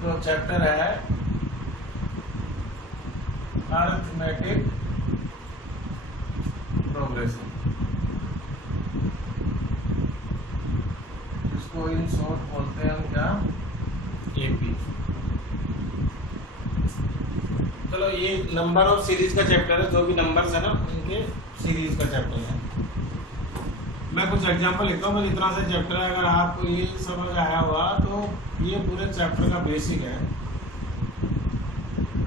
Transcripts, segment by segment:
तो चैप्टर है arithmetic progression, इसको इन शॉर्ट बोलते हैं हम क्या, एपी। चलो ये नंबर ऑफ सीरीज का चैप्टर है, जो भी नंबर्स है ना उनके सीरीज का चैप्टर है। मैं कुछ एग्जांपल लिखता हूँ, बस इतना सा चैप्टर है, अगर आपको ये समझ आया हुआ तो ये पूरे चैप्टर का बेसिक है।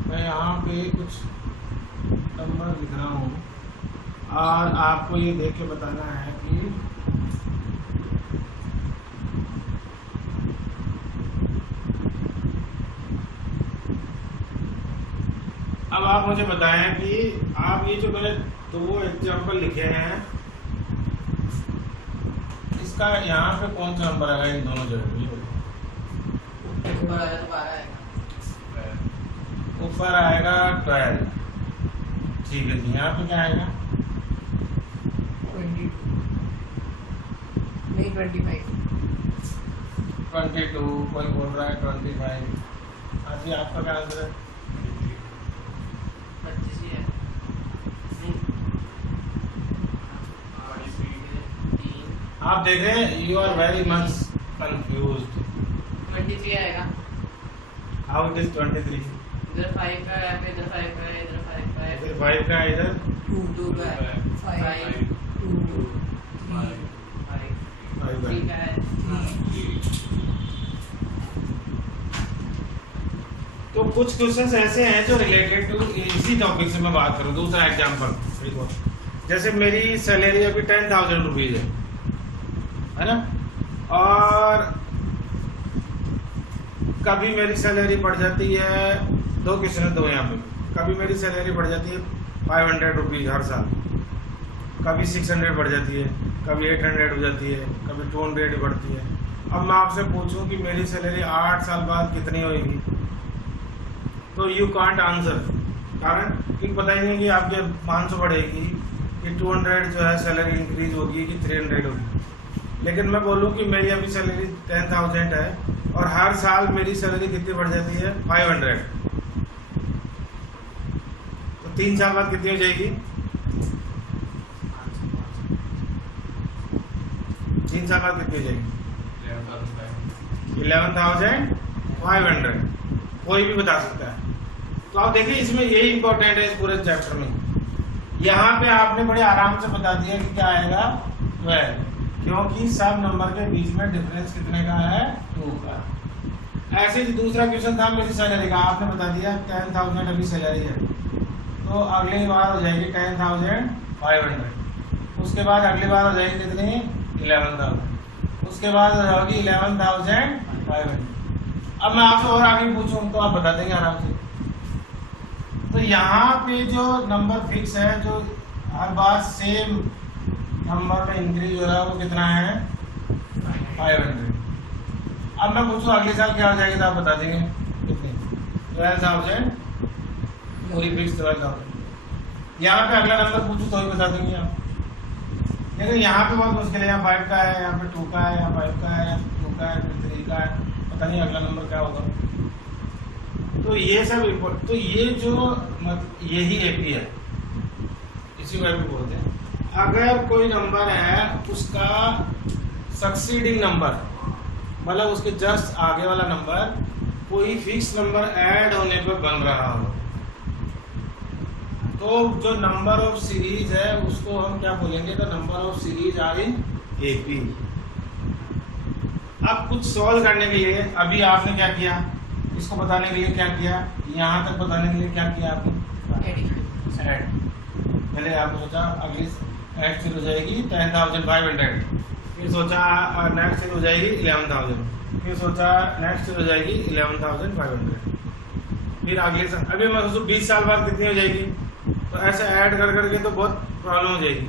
मैं यहाँ पे कुछ नंबर लिख रहा हूँ और आपको ये देख के बताना है कि अब आप मुझे बताएं कि आप ये जो मैंने दो एग्जांपल लिखे हैं, इसका यहाँ पे कौन सा नंबर आएगा इन दोनों जगह? ऊपर आएगा 12, ठीक है जी। यहाँ पे क्या आएगा? 22, कोई बोल रहा है 25। हाँ जी, आपका क्या आंसर है? आप देख रहे हैं, you are very much confused. 23 आएगा। How it is 23? इधर 5 का है, इधर 5 का है, इधर 5 का है, इधर 5 का है, इधर 2 का है, 5 2 5 3 का है। तो कुछ क्वेश्चंस ऐसे हैं जो रिलेटेड टू इसी टॉपिक से मैं बात करूँ। दूसरा एग्जांपल देखो, जैसे मेरी सैलरी अभी 10,000 रुपीज है ना, और कभी मेरी सैलरी बढ़ जाती है, दो क्वेश्चन है दो यहाँ पे, कभी मेरी सैलरी बढ़ जाती है 500 रुपीज हर साल, कभी 600 बढ़ जाती है, कभी 800 हो जाती है, कभी 200 बढ़ती है। अब मैं आपसे पूछूं कि मेरी सैलरी 8 साल बाद कितनी होगी, तो यू कांट आंसर। कारण क्योंकि पता ही नहीं कि आपके 500 बढ़ेगी कि 200 जो है सैलरी इंक्रीज होगी कि 300 होगी। लेकिन मैं बोलूं कि मेरी अभी सैलरी 10,000 है और हर साल मेरी सैलरी कितनी बढ़ जाती है? 500। तो 3 साल बाद कितनी हो जाएगी? 3 साल बाद कितनी हो जाएगी? 11,500। कोई भी बता सकता है। तो आप देखिए, इसमें यही इंपॉर्टेंट है इस पूरे चैप्टर में। यहाँ पे आपने बड़े आराम से बता दिया कि क्या आएगा 12, क्योंकि सब नंबर के बीच में डिफरेंस कितने का है? 2 का। ऐसे ही दूसरा क्वेश्चन था मेरी सैलरी का, आपने बता दिया 10,000 अभी सैलरी है, तो अगली बार हो जाएगी 10,500। उसके बाद अगली बार हो जाएगी कितनी? 11,000। उसके बाद हो जाएगी 11,500। अब मैं आपसे और आगे पूछूं तो आप बता देंगे आराम से। तो यहाँ पे जो नंबर फिक्स है, जो हर बार सेम नंबर में इंक्रीज हो रहा है, वो कितना है? 500। अब मैं पूछूं अगले साल क्या हो जाएगी, तो आप बता देंगे कितनी? 12,000 पूरी फिक्स 12,000। यहाँ पे अगला नंबर पूछूं तो भी बता देंगे आप। लेकिन यहाँ पे बहुत मुश्किल है, यहाँ 5 का है, यहाँ पे 2 का है, यहाँ 5 का है, यहाँ 2 का है, फिर 3 का है, पता नहीं अगला नंबर क्या होगा। तो ये सब इम्पोर्टेंट, तो ये जो यही एपी है, इसी को एपी बोलते हैं। अगर कोई नंबर है, उसका सक्सीडिंग नंबर, मतलब उसके जस्ट आगे वाला नंबर कोई फिक्स नंबर ऐड होने पर बन रहा हो, तो जो नंबर ऑफ सीरीज है उसको हम क्या बोलेंगे? तो number of series are in AP. अब कुछ सॉल्व करने के लिए अभी आपने क्या किया? इसको बताने के लिए क्या किया? यहाँ तक बताने के लिए क्या किया आपने? ऐड। पहले आपने सोचा अगली नेक्स्ट हो जाएगी 10,500, फिर सोचा नेक्स्ट हो जाएगी 11,000, फिर सोचा नेक्स्ट हो जाएगी 11,500, फिर अगले साल, अभी मैं सोचूं 20 साल बाद कितनी हो जाएगी, तो ऐसे ऐड कर करके तो बहुत प्रॉब्लम हो जाएगी।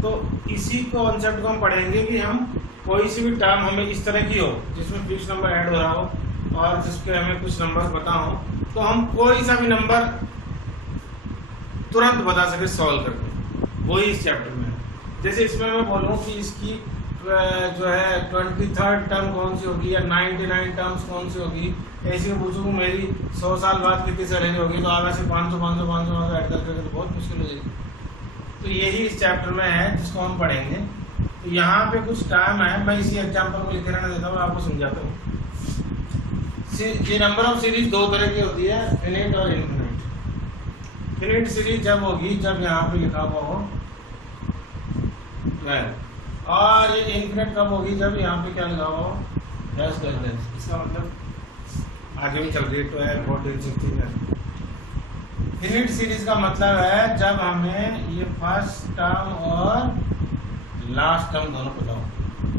तो इसी कॉन्सेप्ट को हम पढ़ेंगे कि हम कोई सी भी टर्म हमें इस तरह की हो जिसमें फिक्स नंबर ऐड हो रहा हो और जिसके हमें कुछ नंबर पता हो, तो हम कोई सा भी नंबर तुरंत बता सके सॉल्व करके, वही इस चैप्टर में है। जैसे इसमें मैं बोलूँ कि इसकी जो है 23rd टर्म कौन सी होगी या 99 टर्म्स कौन सी होगी, ऐसे में पूछूँ मेरी 100 साल बाद कितनी सैलरी होगी, तो आप ऐसे 500 ऐड करके तो बहुत मुश्किल हो जाएगी। तो यही इस चैप्टर में है जिसको हम पढ़ेंगे। तो यहाँ पे कुछ टाइम है, मैं इसी एग्जाम्पल को लिख के रहने देता हूँ, आपको समझाता हूँ। ये नंबर ऑफ सीरीज दो तरह की होती है, फिनिट और इनफिनिट। फिनिट सीरीज जब होगी जब यहाँ पे लिखा हुआ हो 12, और ये इनफिनिट कब होगी जब यहाँ पे क्या लिखा हुआ हो 10 10 10। इसका मतलब आगे भी चल रही है 12 14 16। फिनिट सीरीज का मतलब है जब हमें ये फर्स्ट टर्म और लास्ट टर्म दोनों पता हो।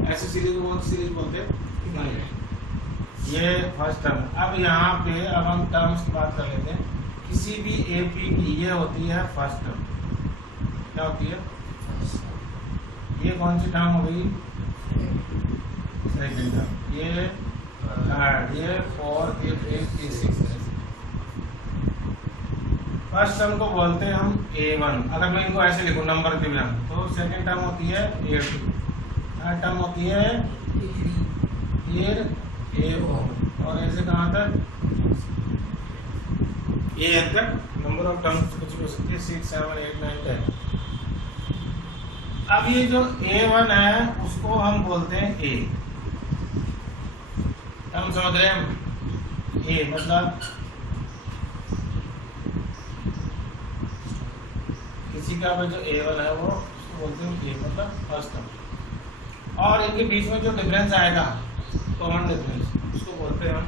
ऐसी सीरीज को कौन सी सीरीज बोलते हैं? ये फर्स्ट टर्म। अब यहाँ पे अब हम टर्म्स की बात कर लेते हैं। किसी भी एपी की ये होती है फर्स्ट टर्म। क्या होती है? ये कौन सी टर्म हो गई? Second term. ये थर्ड, ये फोर्थ, ये फिफ्थ, ये सिक्स्थ। फर्स्ट टर्म को बोलते हैं हम A1। अगर मैं इनको ऐसे लिखूं नंबर के बिना, तो सेकंड टर्म होती है A2, थर्ड टर्म होती है A4, और ऐसे कहाँ तक AN तक नंबर ऑफ टर्म्स कुछ भी हो सकती है 6 7 8 9 10। अब ये जो A1 है उसको हम बोलते हैं A। हम समझ रहे हैं? A मतलब किसी का जो A1 है वो उसको बोलते हैं A मतलब फर्स्ट टर्म। और इनके बीच में जो डिफरेंस आएगा, कॉमन डिफरेंस, उसको बोलते हैं हम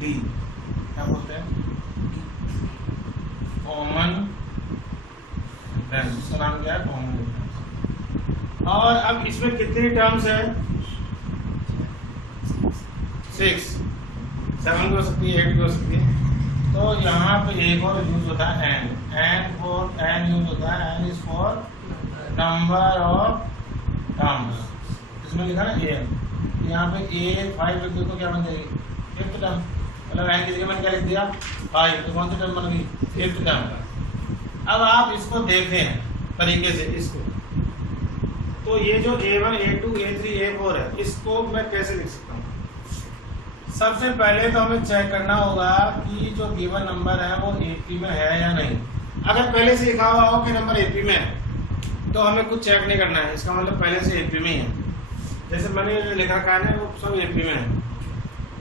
D। क्या बोलते हैं? Common difference. उसका नाम क्या है? Common difference. और अब इसमें कितनी टर्म्स है? 6, 7 भी हो सकती है, 8 भी हो सकती है। तो यहाँ पे एक और यूज होता है एन यूज होता है। N is for number of terms. इसमें लिखा ना एन, यहाँ पे A5 लिख दो तो क्या बन जाएगी? Fifth term. मतलब एन की जगह मैंने क्या लिख दिया? 5, तो कौन सी टर्म बन गई? Fifth term. अब आप इसको देखें तरीके से इसको, तो ये जो A1 A2 A3 A4 है, इसको मैं कैसे लिख सकता हूँ? सबसे पहले तो हमें चेक करना होगा कि जो गिवन नंबर है वो एपी में है या नहीं। अगर पहले से लिखा हुआ हो कि नंबर एपी में है तो हमें कुछ चेक नहीं करना है, इसका मतलब पहले से एपी में ही है। जैसे मैंने लिखा क्या है वो सब एपी में है।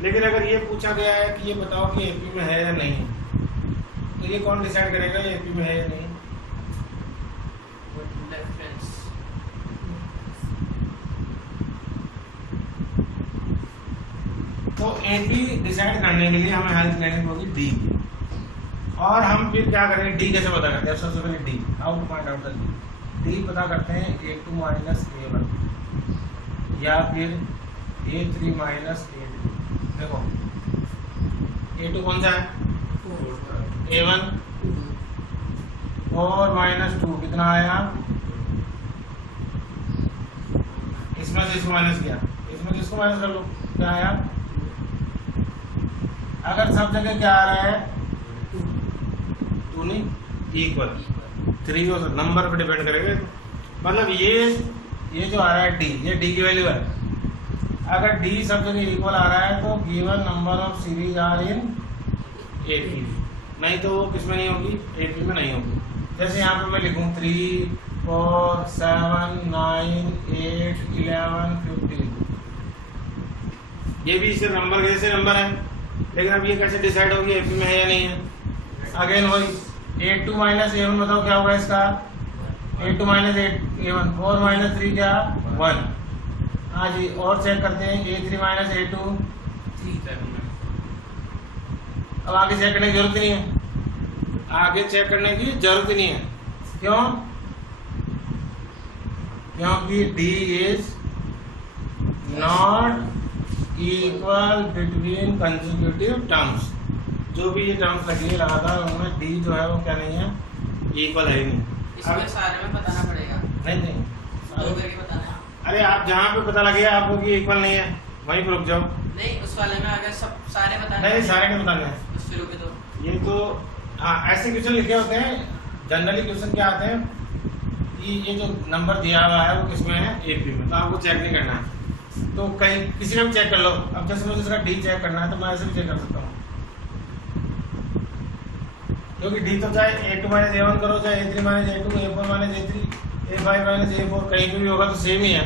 लेकिन अगर ये पूछा गया है कि ये बताओ कि एपी में है या नहीं, तो ये कौन डिसाइड करेगा ये एपी में है या नहीं? तो एपी डिसाइड करने के लिए हमें हेल्प लेनी होगी डी की। और हम फिर क्या करेंगे? डी कैसे पता करते हैं? सबसे पहले D, how to find out the D पता करते हैं A2 माइनस A1 या फिर A3 माइनस A2। देखो A2 कौन सा है? A1। 4 माइनस 2 कितना आया? इसमें से इसको माइनस किया, इसमें से इसको माइनस कर लो, क्या आया? अगर सब जगह क्या आ रहा है? 2 नहीं इक्वल 3 हो सकता, नंबर पर डिपेंड करेगा। मतलब ये जो आ रहा है डी, ये डी की वैल्यू है। अगर डी सब जगह इक्वल आ रहा है तो given number of series are in AP, नहीं तो वो किसमें नहीं होगी? एपी में नहीं होगी। जैसे यहाँ पे मैं लिखूँ 3 4 7 9 8 11 15, ये भी इससे नंबर कैसे नंबर है, लेकिन अब ये कैसे डिसाइड होगी एपी में है या नहीं है? अगेन वही A2 माइनस A1 बताओ क्या होगा इसका? A2 माइनस A1, 4 माइनस 3 क्या? 1। हाँ जी, और चेक करते हैं A3 माइनस A2 3। अब आगे चेक करने की जरूरत नहीं है, आगे चेक करने की जरूरत ही नहीं है। क्यों? क्योंकि D is not equal between consecutive terms. जो भी ये टर्म्स लगी है लगातार, उनमें डी जो है वो क्या नहीं है? इक्वल है ही नहीं। इसमें सारे में बताना पड़ेगा? नहीं दो करके बताना। अरे आप जहाँ पे पता लगे आपको कि इक्वल नहीं है वहीं पर रुक जाओ। नहीं, उस वाले में अगर सब सारे बताने नहीं, सारे नहीं बताने हैं। उस फिर रुके तो ये तो हाँ ऐसे क्वेश्चन लिखे होते हैं। जनरली क्वेश्चन क्या आते हैं ये जो नंबर दिया हुआ है वो किसमें है, एपी में, तो आपको चेक नहीं करना है। तो कहीं किसी ने भी चेक कर लो। अब जैसे मुझे इसका डी चेक करना है तो मैं ऐसे भी चेक कर सकता हूँ, क्योंकि डी तो चाहे A2 माइनस A1 करो, चाहे A3 minus A2, A4 minus A3, A5 minus A4, कहीं पे भी होगा तो सेम ही है।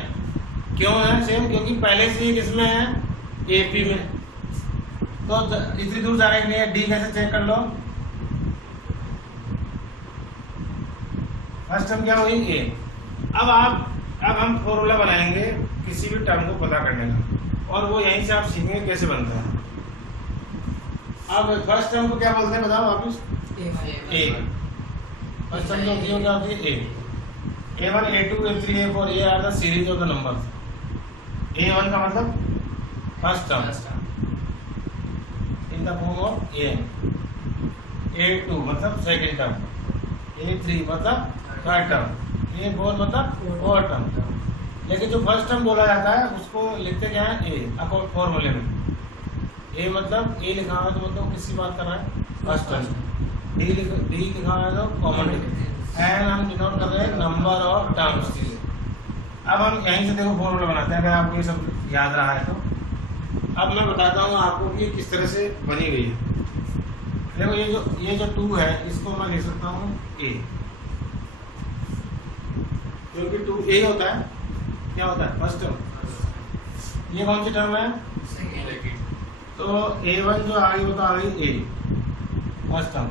क्यों है सेम? क्योंकि पहले से ही किसमें है, एपी में। तो इतनी दूर जाने के लिए डी कैसे चेक कर लो? फर्स्ट टर्म क्या हुई, ए। अब हम फॉर्मूला बनाएंगे किसी भी टर्म को पता करने का, और वो यहीं से आप सीखेंगे कैसे बनता है। अब फर्स्ट टर्म को क्या बोलते हैं बताओ वापिस? ए। फर्स्ट टर्म जो होती है क्या होती है, ए। A1, A2, A3, A4 ये are the series of the numbers. A1 का मतलब first term in the form of A। A2 मतलब सेकंड टर्म, A3 मतलब थर्ड टर्म, A4 मतलब फोर्थ टर्म। लेकिन जो फर्स्ट टर्म बोला जाता है उसको लिखते क्या है, ए, अकॉर्ड फॉर्मूले में। ए मतलब ए लिखा हुआ है तो मतलब किसकी बात कर रहा है, फर्स्ट टर्म। डी लिखा हुआ है तो कॉमन एंड हम डिनोट कर रहे हैं नंबर ऑफ टर्म्स की। अब हम यहीं से देखो फॉर्मूला बनाते हैं, अगर आपको ये सब याद रहा है तो। अब मैं बताता हूँ आपको कि किस तरह से बनी हुई है। देखो ये जो 2 है इसको मैं लिख सकता हूँ ए, क्योंकि 2 ए होता है। क्या होता है, फर्स्ट टर्म। ये कौन सी टर्म है, तो A1 जो आ गई वो तो आ गई ए, फर्स्ट टर्म।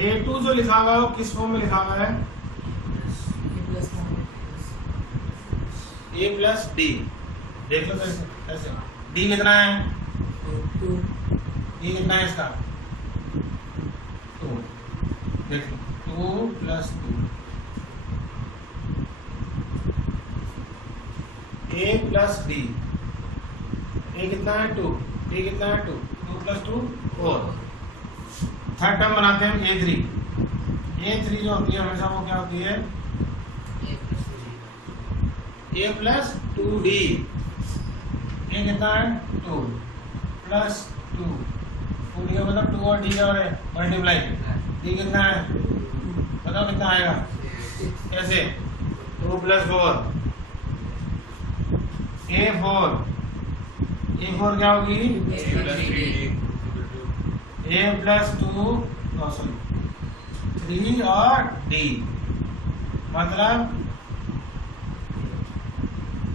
A2 जो लिखा हुआ है वो किस फॉर्म में लिखा हुआ है, A प्लस डी। देख लो कैसे, डी कितना है, 2। डी कितना है इसका, 2। देख लो 2 प्लस 2, A प्लस डी। ए कितना है, 2। डी कितना है, 2। 2 प्लस 2 4। थर्ड टर्म बनाते हैं A3। A3 जो होती है हमेशा वो क्या होती है, A प्लस 2D। ए कितना है, 2 प्लस 2। 2D का मतलब 2 और D का मल्टीप्लाई। D कितना है, बताओ कितना आएगा, कैसे, 2 प्लस 4 A4। A4 क्या होगी, A प्लस 2 3 और D। मतलब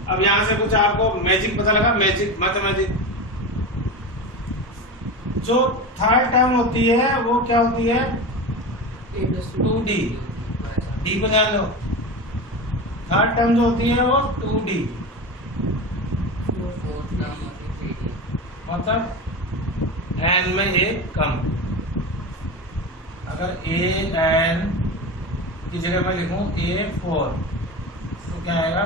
अब यहां से कुछ आपको मैजिक पता लगा, मैजिक मैथमेटिक। जो थर्ड टर्म होती है वो क्या होती है, 2D। D को ध्यान दो, थर्ड टर्म जो होती है वो 2D, मतलब n में एक कम। अगर an की जगह मैं लिखूं A4 तो क्या आएगा,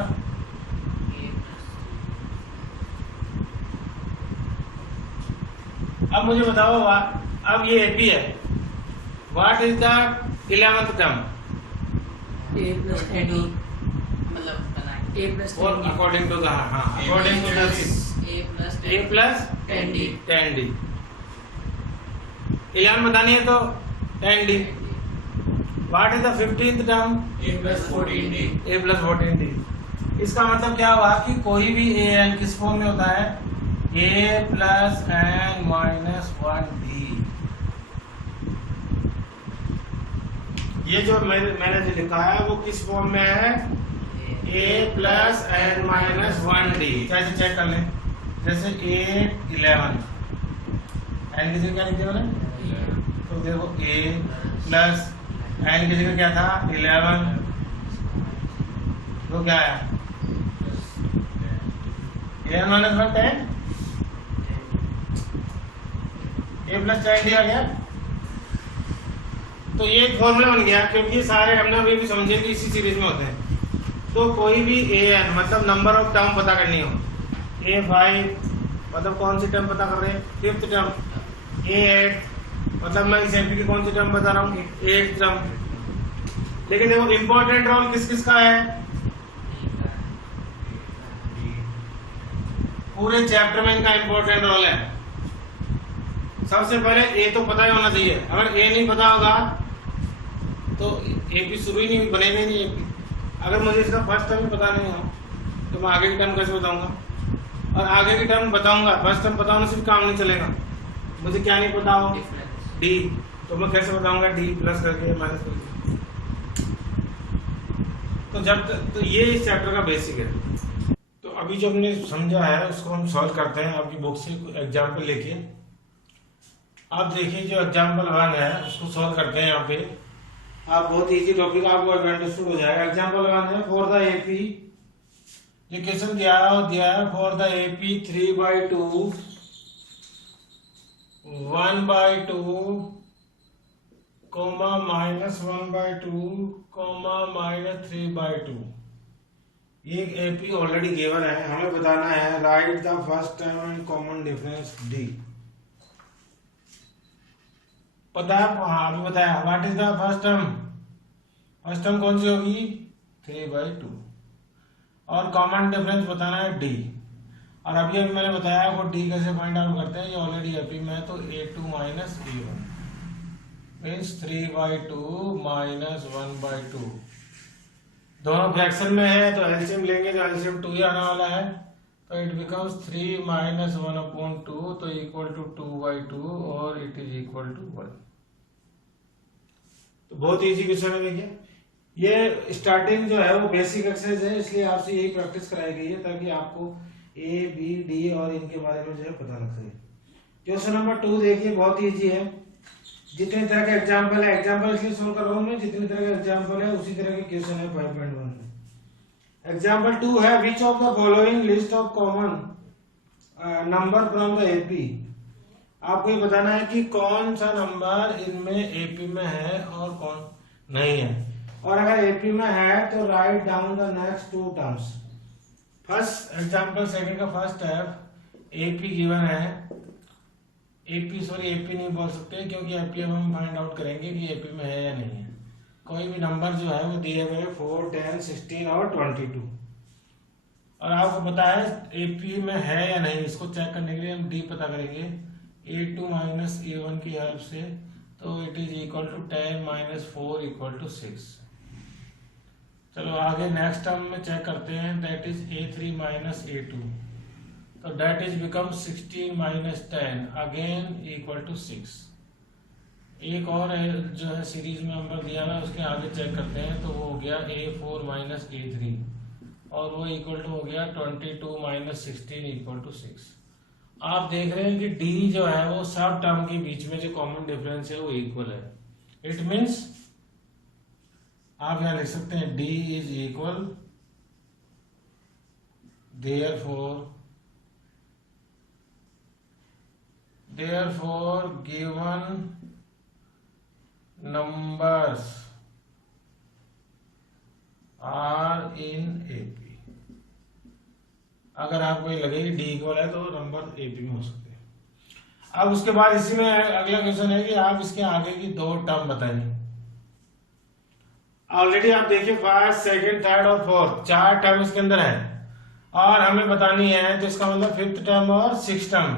अब मुझे बताओ, अब ये AP है, what is the 11th term, A plus 10D मतलब A plus 10D और according to the according to the A plus 10D। 11 बतानी है तो 10D। What is the 15th term, A plus 14D। A plus 14D। इसका मतलब क्या हुआ कि कोई भी an किस फॉर्म में होता है, A plus n minus 1D। ये जो मैंने जो लिखा है वो किस फॉर्म में है, A plus n minus 1D। कैसे चेक कर लें, जैसे 8 11 n की जगह क्या लिखते हैं, तो देखो A प्लस n की जगह क्या था 11, तो क्या आया 11 माइनस 1 10, A प्लस 10D आ गया। तो ये एक फॉर्मूला बन गया, क्योंकि सारे हमने अभी भी समझे कि इसी सीरीज में होते हैं। तो कोई भी an मतलब नंबर ऑफ टर्म पता करनी हो, A5 मतलब कौन सी टर्म पता कर रहे हैं, 5th टर्म। A8 मतलब मैं इस एमपी की कौन सी टर्म बता रहा हूँ, 8th टर्म। लेकिन देखो इंपॉर्टेंट रोल किस किस का है, पूरे चैप्टर में इनका इंपॉर्टेंट रोल है। सबसे पहले ए तो पता ही होना चाहिए, अगर ए नहीं पता होगा तो एपी शुरू ही नहीं बनेगा ही नहीं एपी। अगर मुझे इसका फर्स्ट टर्म पता नहीं हो तो मैं आगे की टर्म कैसे बताऊंगा? और आगे की टर्म बताऊंगा, फर्स्ट टर्म पता होने से भी काम नहीं चलेगा। मुझे क्या नहीं पता हो? डी। तो मैं कैसे बताऊंगा? डी प्लस करके माइनस करके। तो ये इस चैप्टर का बेसिक है। तो अभी जो हमने समझा है उसको हम सॉल्व करते हैं आपकी बुक से एग्जाम्पल लेके। आप देखिए जो एग्जाम्पल 1 है उसको सॉल्व करते हैं यहाँ पे। आप बहुत इजी टॉपिक आपको अंडरस्टूड हो जाएगा। एग्जाम्पल 1 है फॉर द एपी, जो क्वेश्चन दिया है फॉर द एपी 3/2 1/2 -1/2 -3/2। एक एपी ऑलरेडी गिवन है, हमें बताना है right the first term and common difference D. पता है? हाँ अभी बताया। What is the first term? First term कौन सी होगी? 3/2। और कॉमन डिफरेंस बताना है डी। और अभी मैंने बताया वो डी कैसे फाइंड आउट करते हैं। ये ऑलरेडी एपी में है तो a2 माइनस a1 मीन्स 3/2 -1/2। दोनों फ्रैक्शन में है तो एलसीएम लेंगे तो एलसीएम 2 ही आने वाला है। तो इट बिकम्स 3 - 1/2 तो इक्वल टू 2/2 और इट इज इक्वल टू 1। तो बहुत इजी क्वेश्चन है। देखिए ये स्टार्टिंग जो है वो बेसिक एक्सरसाइज है, इसलिए आपसे यही प्रैक्टिस कराई गई है ताकि आपको ए बी डी और इनके बारे में जो है पता लग सके। क्वेश्चन नंबर 2 देखिए बहुत इजी है। जितने तरह के एग्जाम्पल है, एग्जाम्पल इसलिए सोल्व कर रहा हूं मैं, जितनी तरह के एग्जाम्पल है उसी तरह के क्वेश्चन है 5.1 में। एग्जाम्पल 2 है विच of the following list of common number from the AP. आपको ये बताना है कि कौन सा नंबर इनमें एपी में है और कौन नहीं है। और अगर एपी में है तो write down the next 2 terms. First example second का फर्स्ट है एपी गिवन है। एपी नहीं बोल सकते क्योंकि एपी अब हम फाइंड आउट करेंगे कि एपी में है या नहीं है। कोई भी नंबर जो है वो दिए हुए 4, 10, 16 और 22। और आपको पता है एपी में है या नहीं, इसको चेक करने के लिए हम डी पता करेंगे a2 माइनस a1 की हेल्प से। तो it is equal to 10 - 4 equal to 6। चलो आगे नेक्स्ट टर्म में चेक करते हैं। That is a3 minus a2 तो that is become 16 - 10 again equal to 6। एक और जो है सीरीज में नंबर दिया है उसके आगे चेक करते हैं तो वो हो गया a4 माइनस a3 और वो इक्वल टू हो गया 22 - 16 इक्वल टू 6। आप देख रहे हैं कि डी जो है वो सब टर्म के बीच में जो कॉमन डिफरेंस है वो इक्वल है। इट मीन्स आप यहां लिख सकते हैं D is equal therefore given numbers are in AP। अगर आपको ये लगे कि डी इक्वल है तो नंबर एपी में हो सकते हैं। अब उसके बाद इसी में अगला क्वेश्चन है कि आप इसके आगे की 2 टर्म बताइए। ऑलरेडी आप देखिए फर्स्ट, सेकंड, थर्ड और फोर्थ 4 टर्म इसके अंदर है और हमें बतानी है तो इसका मतलब 5th टर्म और 6th टर्म।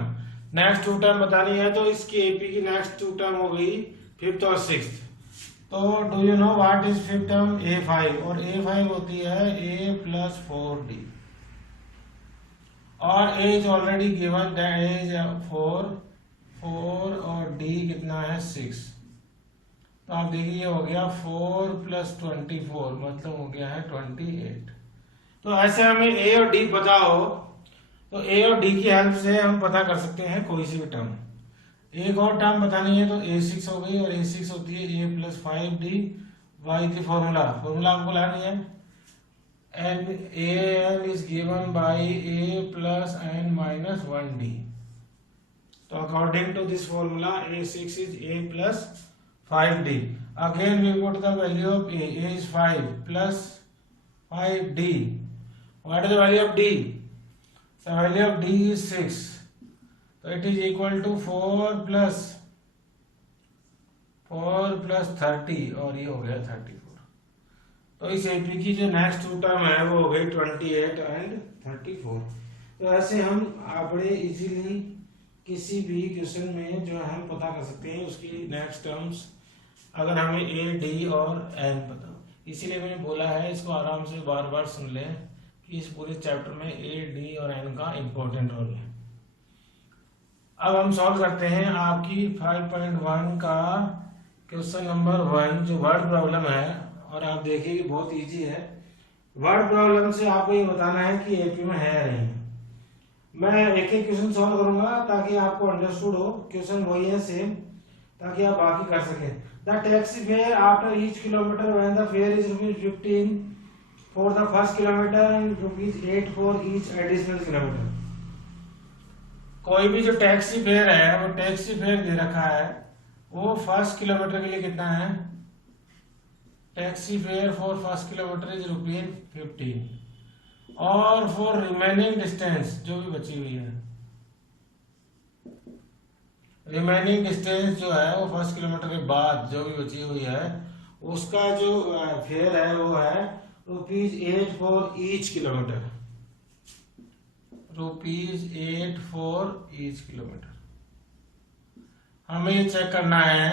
नेक्स्ट 2 टर्म बतानी है तो इसकी एपी की नेक्स्ट 2 टर्म हो गई 5th और 6th। तो do you know what is 5th term? a5 और a5 होती है a + 4d और a is already given that is 4 और d कितना है 6। तो आप देखिए ये हो गया 4 + 24 मतलब हो गया है 28। तो ऐसे हमें a और d पता हो तो a और d की हेल्प से हम पता कर सकते हैं कोई सी भी टर्म। एक और टर्म बतानी है तो a6 हो गई और a6 होती है a + 5d y की फॉर्मूला आपको लानी है and an is given by a plus n minus 1d। तो according to this formula a6 is a plus 5d। Again we put the value of a is 5 plus 5d। What is the value of d? The value of d is 6 so it is equal to 4 plus 30 और ये हो गया 34। तो इस AP की जो next 2 term है वो हो गई 28 एंड 34। तो ऐसे हम बड़े इजीली किसी भी क्वेश्चन में जो हम पता कर सकते हैं उसकी नेक्स्ट टर्म्स अगर हमें ए, डी और एन पता हो। इसीलिए मैंने बोला है, इसको आराम से बार बार सुन लें कि इस पूरे चैप्टर में ए, डी और एन का इम्पोर्टेंट रोल है। अब हम सॉल्व करते हैं आपकी 5.1 का क्वेश्चन नंबर 1 जो वर्ड प्रॉब्लम है, और आप देखिए कि बहुत इजी है। वर्ड प्रॉब्लम से आपको ये बताना है कि एपी में है या नहीं। मैं एक एक क्वेश्चन सॉल्व करूंगा ताकि आपको अंडरस्टूड हो। क्वेश्चन वही है सेम, ताकि आप बाकी कर सकें। The taxi fare after each kilometre when the fair is ₹15 for the first kilometre and ₹8 for each additional kilometre. कोई भी जो टैक्सी फेयर है, वो टैक्सी फेयर दे रखा है, वो फर्स्ट किलोमीटर के लिए कितना है? Taxi fare for first kilometre is ₹15 और फॉर रिमेनिंग डिस्टेंस जो भी बची हुई है, रिमेनिंग डिस्टेंस जो है वो फर्स्ट किलोमीटर के बाद जो भी बची हुई है उसका जो फेयर है वो है ₹8 for each kilometre, ₹8 for each kilometre. हमें ये चेक करना है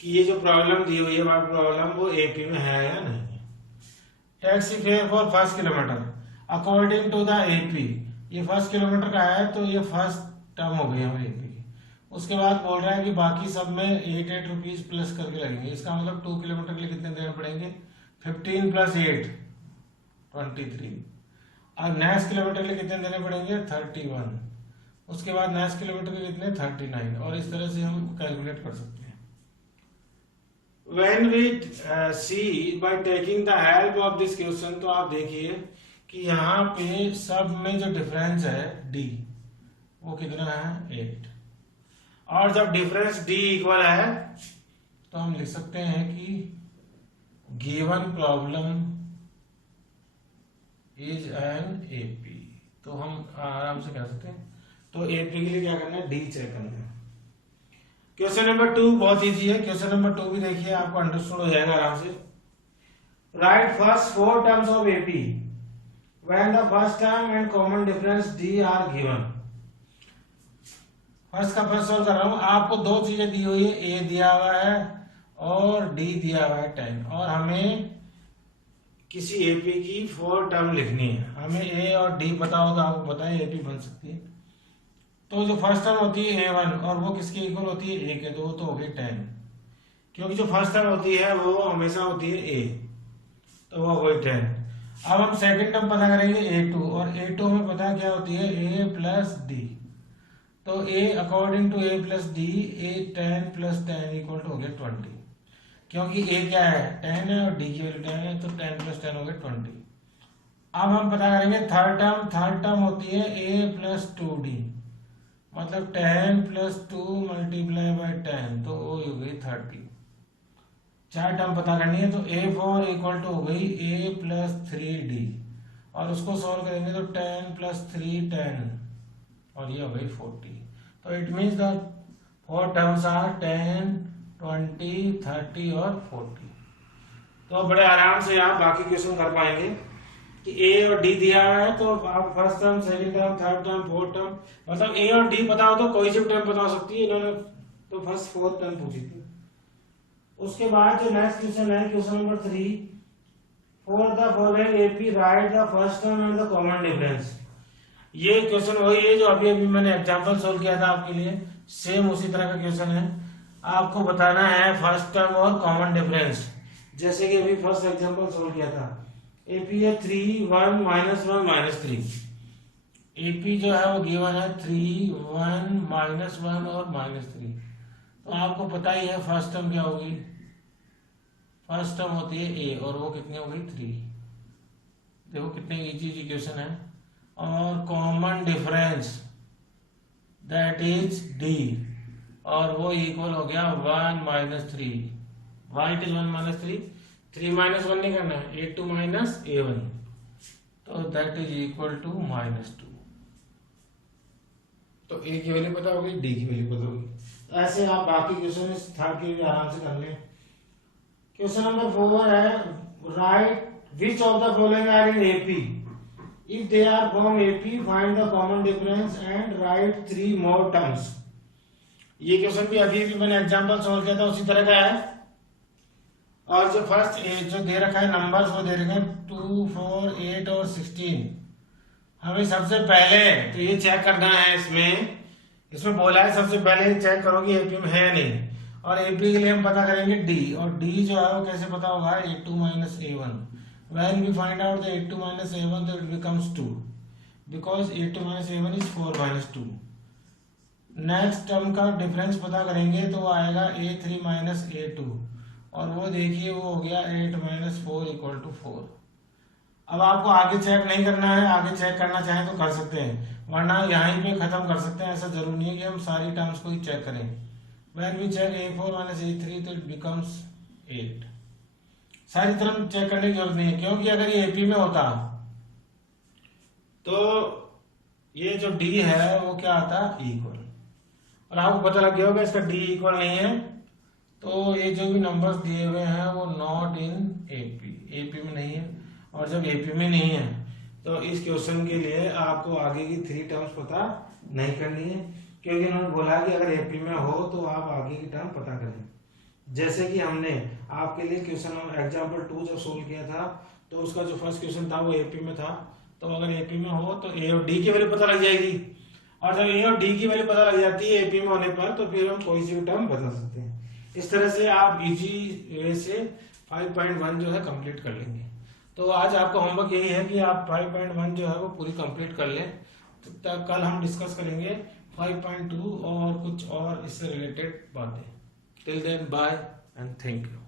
कि ये जो प्रॉब्लम दी हुई है वर्ड प्रॉब्लम वो एपी में है या नहीं। Taxi fare for first kilometre according to the AP, ये फर्स्ट किलोमीटर का है तो ये फर्स्ट टर्म हो गई हमारी एपी की। उसके बाद बोल रहा है कि बाकी सब में 8 रुपीज प्लस करके लगेंगे। इसका मतलब 2 किलोमीटर के लिए कितने देने पड़ेंगे? 15 + 8 23। अब नेक्स्ट किलोमीटर के लिए कितने देने पड़ेंगे? 31। उसके बाद नेक्स्ट किलोमीटर के कितने? 39। और इस तरह से हम कैलकुलेट कर सकते हैं। When we see by taking the help of this question, तो आप देखिए कि यहाँ पे सब में जो डिफरेंस है d वो कितना है? 8। और जब डिफरेंस d इक्वल है तो हम लिख सकते हैं कि given problem is an AP. तो हम आराम से कह सकते हैं। तो एपी के लिए क्या करना है? डी चेक करना है। क्वेश्चन नंबर 2 बहुत इजी है। क्वेश्चन नंबर 2 भी देखिए, आपको अंडरस्टूड हो जाएगा आराम से। Right first 4 terms of AP when the first term and common difference D R given. First का फर्स्ट सॉल्व कर रहा हूं। आपको दो चीजें दी हुई है, ए दिया हुआ है और डी दिया हुआ है 10, और हमें किसी एपी की 4 टर्म लिखनी है। हमें ए और डी पता हो तो आपको पता है एपी बन सकती है। तो जो फर्स्ट टर्म होती है A1 और वो किसके इक्वल होती है? A के, तो वो तो हो गई 10, क्योंकि जो फर्स्ट टर्म होती है वो हमेशा होती है A, तो वो हो गई 10। अब हम सेकंड टर्म पता करेंगे A2, और A2 में पता क्या होती है? A + D। तो A according to A + D, A 10 + 10 equal to हो गया 20, क्योंकि A क्या है? 10 है और D की वैल्यू 10 है, तो 10 + 10 हो गया 20। अब हम पता करेंगे थर्ड टर्म। थर्ड टर्म होती है A + 2D, मतलब 10 + 2 × 10, तो वो हो गई 30। 4 टर्म पता करनी है, तो A4 इक्वल टू हो गई A + 3D, और उसको सॉल्व करेंगे तो 10 + 3 10, और ये हो गई 40। तो it means the 4 terms are 10, 20, 30 और 40। तो बड़े आराम से आप बाकी क्वेश्चन कर पाएंगे कि ए और डी दिया है, तो आप first term, second term, third term, fourth term, मतलब ए और डी पता हो तो कोई सी टर्म पता हो सकती है। इन्होंने तो फर्स्ट 4 टर्म पूछी थी। उसके बाद जो नेक्स्ट क्वेश्चन है, question number 3, for the following AP right the first term and the common difference. ये क्वेश्चन वही है जो अभी अभी मैंने एग्जाम्पल सोल्व किया था आपके लिए, सेम उसी तरह का क्वेश्चन है। आपको बताना है फर्स्ट टर्म और कॉमन डिफरेंस, जैसे कि अभी फर्स्ट एग्जाम्पल सोल्व किया था। एपी है 3, 1, -1, -3। एपी जो है वो गिवन है 3, 1, -1 और -3। तो आपको पता ही है फर्स्ट टर्म क्या होगी? फर्स्ट टर्म होती है ए, और वो कितनी होगी? 3। देखो कितने इजी क्वेश्चन है। और common difference that is D, और वो इक्वल हो गया 1 - 3। वाई इट इज 1 - 3, 3 - 1 नहीं करना है, A2 - A1, तो दैट इज इक्वल टू -2। तो ए की वैल्यू पता होगी, डी की वैल्यू पता होगी। ऐसे आप बाकी क्वेश्चन इस थर्ड के भी आराम से कर लें। क्वेश्चन नंबर 4 है, right which of the following are in AP, if they are from AP find the common difference and write 3 more terms. ये क्वेश्चन भी अभी भी मैंने एग्जांपल सॉल्व किया था उसी तरह का है। और जो फर्स्ट जो दे रखा है नंबर्स वो दे रखे हैं 2, 4, 8 और 16। हमें सबसे पहले तो ये चेक करना है, इसमें बोला है सबसे पहले चेक करो कि एपी में है या नहीं। और एपी के लिए हम पता करेंगे डी, और डी जो है वो कैसे पता होगा, a2 minus a1। When we find out the a2 minus a1 तो it becomes 2 because a2 minus a1 is 4 minus 2। Next term का डिफरेंस पता करेंगे तो वो आएगा a3 minus a2, और वो देखिए वो हो गया 8 minus 4 equal to 4। अब आपको आगे चेक नहीं करना है, आगे चेक करना चाहें तो कर सकते हैं, वरना यहीं पे खत्म कर सकते हैं। ऐसा जरूरी नहीं है कि हम सारी टर्म्स को ही चेक करें। When we check a4 minus a3 तो it becomes 8। सारी टर्म चेक करने की जरूरत नहीं है, क्योंकि अगर ये एपी में होता तो ये जो डी है वो क्या आता इक्वल, और आपको पता लग गया होगा इसका डी इक्वल नहीं है, तो ये जो भी नंबर्स दिए हुए हैं वो नॉट इन एपी में नहीं है। और जब एपी में नहीं है तो इस क्वेश्चन के लिए आपको आगे की 3 टर्म्स पता नहीं करनी है, क्योंकि उन्होंने बोला कि अगर एपी में हो तो आप आगे की टर्म पता करें। जैसे कि हमने आपके लिए क्वेश्चन एग्जाम्पल 2 जब सोल्व किया था तो उसका जो फर्स्ट क्वेश्चन था वो एपी में था, तो अगर एपी में हो तो ए और डी की वैल्यू पता लग जाएगी, और जब ए और डी की वैल्यू पता लग जाती है एपी में होने पर तो फिर हम कोई सी भी टर्म बता सकते हैं। इस तरह से आप इजी वे से 5.1 जो है कंप्लीट कर लेंगे। तो आज आपका होमवर्क यही है कि आप 5.1 जो है वो पूरी कंप्लीट कर लें। तो कल हम डिस्कस करेंगे 5.2 और कुछ और इससे रिलेटेड बातें। Till then bye and thank you.